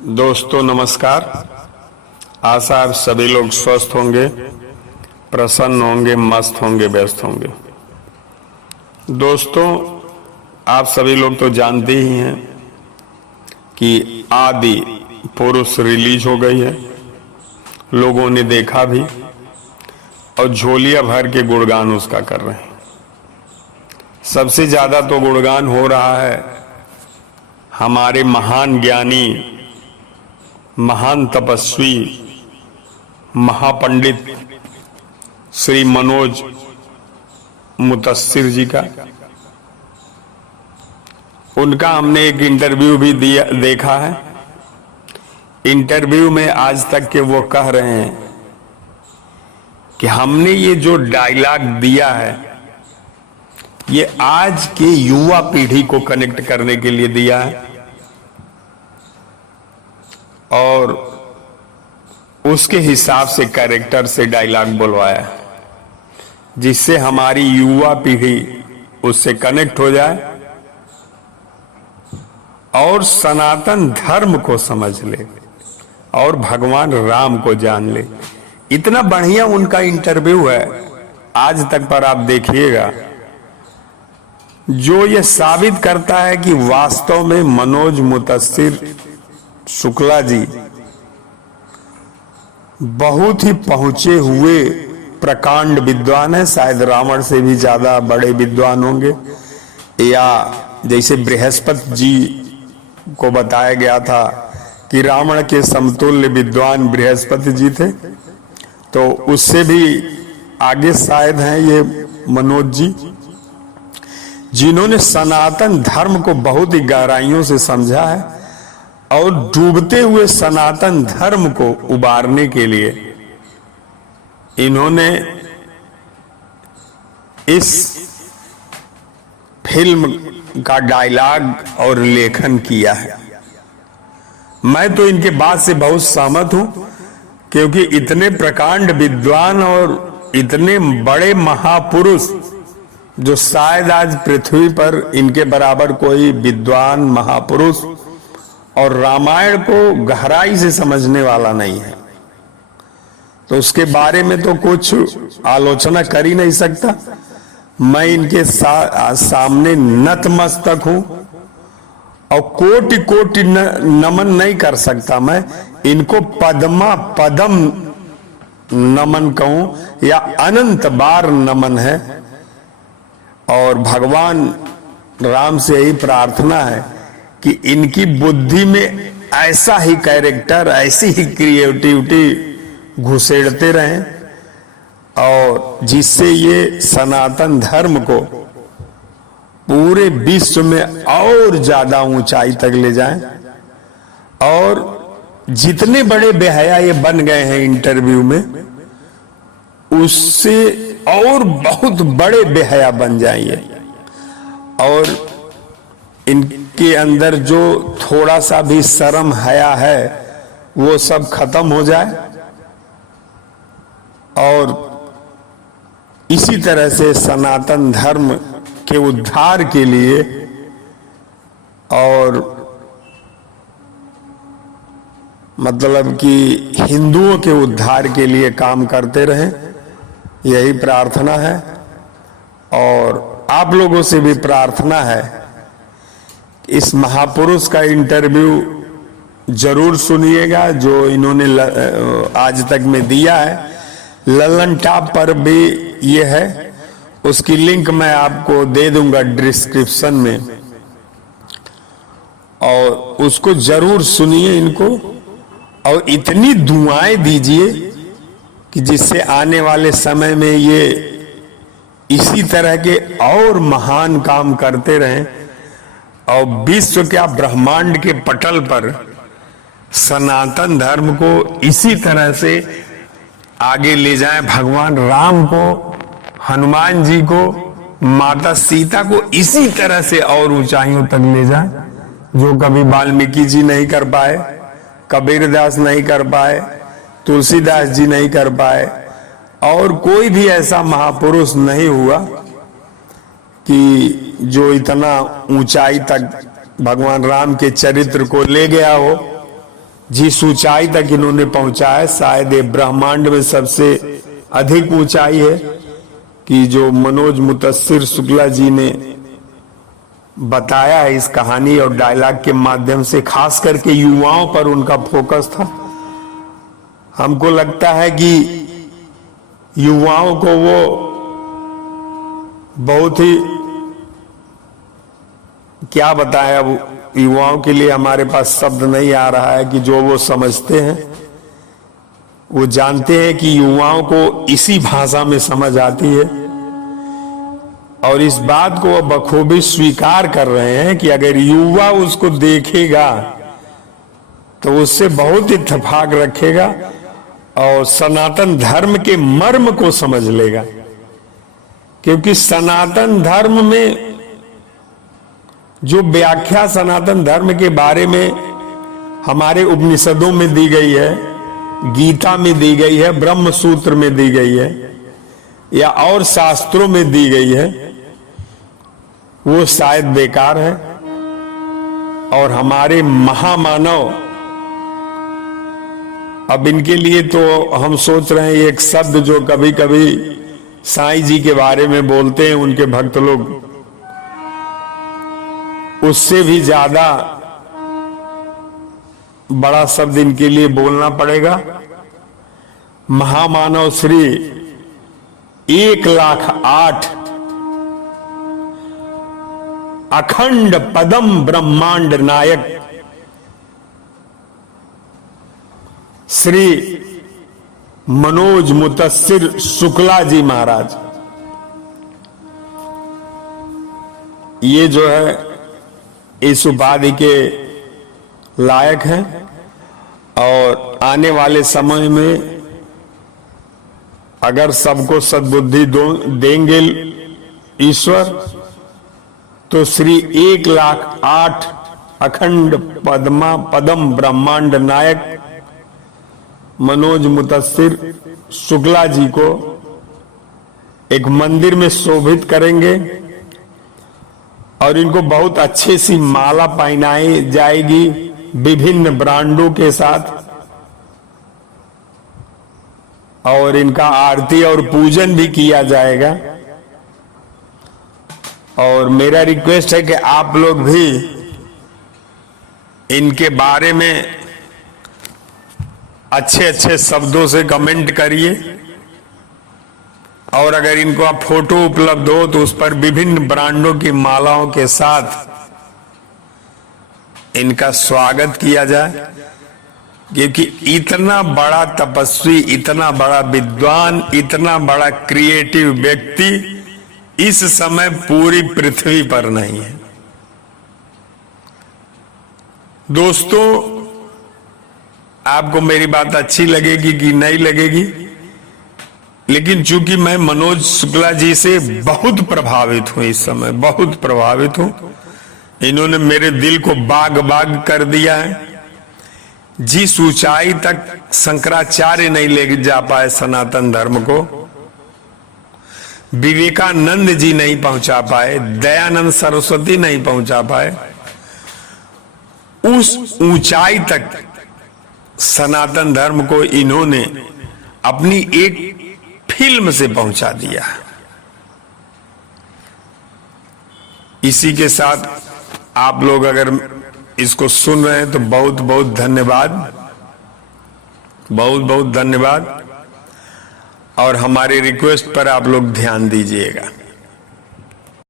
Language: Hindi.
दोस्तों नमस्कार। आशा आप सभी लोग स्वस्थ होंगे, प्रसन्न होंगे, मस्त होंगे, व्यस्त होंगे। दोस्तों आप सभी लोग तो जानते ही हैं कि आदि पुरुष रिलीज हो गई है, लोगों ने देखा भी और झोलिया भर के गुणगान उसका कर रहे हैं। सबसे ज्यादा तो गुणगान हो रहा है हमारे महान ज्ञानी, महान तपस्वी, महापंडित श्री मनोज मुतस्सिर जी का। उनका हमने एक इंटरव्यू भी देखा है। इंटरव्यू में आज तक के वो कह रहे हैं कि हमने ये जो डायलॉग दिया है ये आज के युवा पीढ़ी को कनेक्ट करने के लिए दिया है और उसके हिसाब से कैरेक्टर से डायलॉग बुलवाया जिससे हमारी युवा पीढ़ी उससे कनेक्ट हो जाए और सनातन धर्म को समझ ले और भगवान राम को जान ले। इतना बढ़िया उनका इंटरव्यू है आज तक पर, आप देखिएगा, जो ये साबित करता है कि वास्तव में मनोज मुतस्सिर शुक्ला जी बहुत ही पहुंचे हुए प्रकांड विद्वान है। शायद रावण से भी ज्यादा बड़े विद्वान होंगे, या जैसे बृहस्पति जी को बताया गया था कि रावण के समतुल्य विद्वान बृहस्पति जी थे, तो उससे भी आगे शायद हैं ये मनोज जी, जिन्होंने सनातन धर्म को बहुत ही गहराइयों से समझा है और डूबते हुए सनातन धर्म को उबारने के लिए इन्होंने इस फिल्म का डायलॉग और लेखन किया है। मैं तो इनके बात से बहुत सहमत हूं, क्योंकि इतने प्रकांड विद्वान और इतने बड़े महापुरुष जो शायद आज पृथ्वी पर इनके बराबर कोई विद्वान महापुरुष और रामायण को गहराई से समझने वाला नहीं है, तो उसके बारे में तो कुछ आलोचना कर ही नहीं सकता। मैं इनके सामने नतमस्तक हूं और कोटि कोटि नमन नहीं कर सकता। मैं इनको पद्मा पदम नमन कहूं या अनंत बार नमन है, और भगवान राम से यही प्रार्थना है कि इनकी बुद्धि में ऐसा ही कैरेक्टर, ऐसी ही क्रिएटिविटी घुसेड़ते रहें और जिससे ये सनातन धर्म को पूरे विश्व में और ज्यादा ऊंचाई तक ले जाएं। और जितने बड़े बेहया ये बन गए हैं इंटरव्यू में, उससे और बहुत बड़े बेहया बन जाइए और इनके अंदर जो थोड़ा सा भी शर्म हया है वो सब खत्म हो जाए, और इसी तरह से सनातन धर्म के उद्धार के लिए और मतलब कि हिंदुओं के उद्धार के लिए काम करते रहें, यही प्रार्थना है। और आप लोगों से भी प्रार्थना है, इस महापुरुष का इंटरव्यू जरूर सुनिएगा जो इन्होंने आज तक में दिया है। लल्लन टॉप पर भी ये है, उसकी लिंक मैं आपको दे दूंगा डिस्क्रिप्शन में, और उसको जरूर सुनिए इनको, और इतनी दुआएं दीजिए कि जिससे आने वाले समय में ये इसी तरह के और महान काम करते रहें और विश्व क्या ब्रह्मांड के पटल पर सनातन धर्म को इसी तरह से आगे ले जाएं। भगवान राम को, हनुमान जी को, माता सीता को इसी तरह से और ऊंचाइयों तक ले जाएं, जो कभी वाल्मीकि जी नहीं कर पाए, कबीरदास नहीं कर पाए, तुलसीदास जी नहीं कर पाए, और कोई भी ऐसा महापुरुष नहीं हुआ कि जो इतना ऊंचाई तक भगवान राम के चरित्र को ले गया हो। जिस ऊंचाई तक इन्होंने पहुंचा है, शायद ये ब्रह्मांड में सबसे अधिक ऊंचाई है कि जो मनोज मुतस्सिर शुक्ला जी ने बताया है इस कहानी और डायलॉग के माध्यम से। खास करके युवाओं पर उनका फोकस था। हमको लगता है कि युवाओं को वो बहुत ही, क्या बताएं, अब युवाओं के लिए हमारे पास शब्द नहीं आ रहा है कि जो वो समझते हैं, वो जानते हैं कि युवाओं को इसी भाषा में समझ आती है और इस बात को वो बखूबी स्वीकार कर रहे हैं कि अगर युवा उसको देखेगा तो उससे बहुत इत्तेफाक रखेगा और सनातन धर्म के मर्म को समझ लेगा। क्योंकि सनातन धर्म में जो व्याख्या सनातन धर्म के बारे में हमारे उपनिषदों में दी गई है, गीता में दी गई है, ब्रह्म सूत्र में दी गई है या और शास्त्रों में दी गई है, वो शायद बेकार है। और हमारे महामानव, अब इनके लिए तो हम सोच रहे हैं एक शब्द जो कभी कभी साईं जी के बारे में बोलते हैं उनके भक्त लोग, उससे भी ज्यादा बड़ा शब्द इनके लिए बोलना पड़ेगा। महामानव श्री 1,08,000 अखंड पदम ब्रह्मांड नायक श्री मनोज मुतस्सिर शुक्ला जी महाराज, ये जो है इस उपाधि के लायक हैं और आने वाले समय में अगर सबको सद्बुद्धि देंगे ईश्वर तो श्री 1,08,000 अखंड पदम ब्रह्मांड नायक मनोज मुतस्सिर शुक्ला जी को एक मंदिर में शोभित करेंगे और इनको बहुत अच्छी सी माला पहनाई जाएगी विभिन्न ब्रांडों के साथ और इनका आरती और पूजन भी किया जाएगा। और मेरा रिक्वेस्ट है कि आप लोग भी इनके बारे में अच्छे अच्छे शब्दों से कमेंट करिए और अगर इनको आप फोटो उपलब्ध हो तो उस पर विभिन्न ब्रांडों की मालाओं के साथ इनका स्वागत किया जाए। क्योंकि इतना बड़ा तपस्वी, इतना बड़ा विद्वान, इतना बड़ा क्रिएटिव व्यक्ति इस समय पूरी पृथ्वी पर नहीं है। दोस्तों, आपको मेरी बात अच्छी लगेगी कि नहीं लगेगी, लेकिन चूंकि मैं मनोज शुक्ला जी से बहुत प्रभावित हूं, इस समय बहुत प्रभावित हूं, इन्होंने मेरे दिल को बाग बाग कर दिया है। जिस ऊंचाई तक शंकराचार्य नहीं ले जा पाए सनातन धर्म को, विवेकानंद जी नहीं पहुंचा पाए, दयानंद सरस्वती नहीं पहुंचा पाए, उस ऊंचाई तक सनातन धर्म को इन्होंने अपनी एक फिल्म से पहुंचा दिया। इसी के साथ आप लोग अगर इसको सुन रहे हैं तो बहुत बहुत धन्यवाद, बहुत बहुत धन्यवाद और हमारे रिक्वेस्ट पर आप लोग ध्यान दीजिएगा।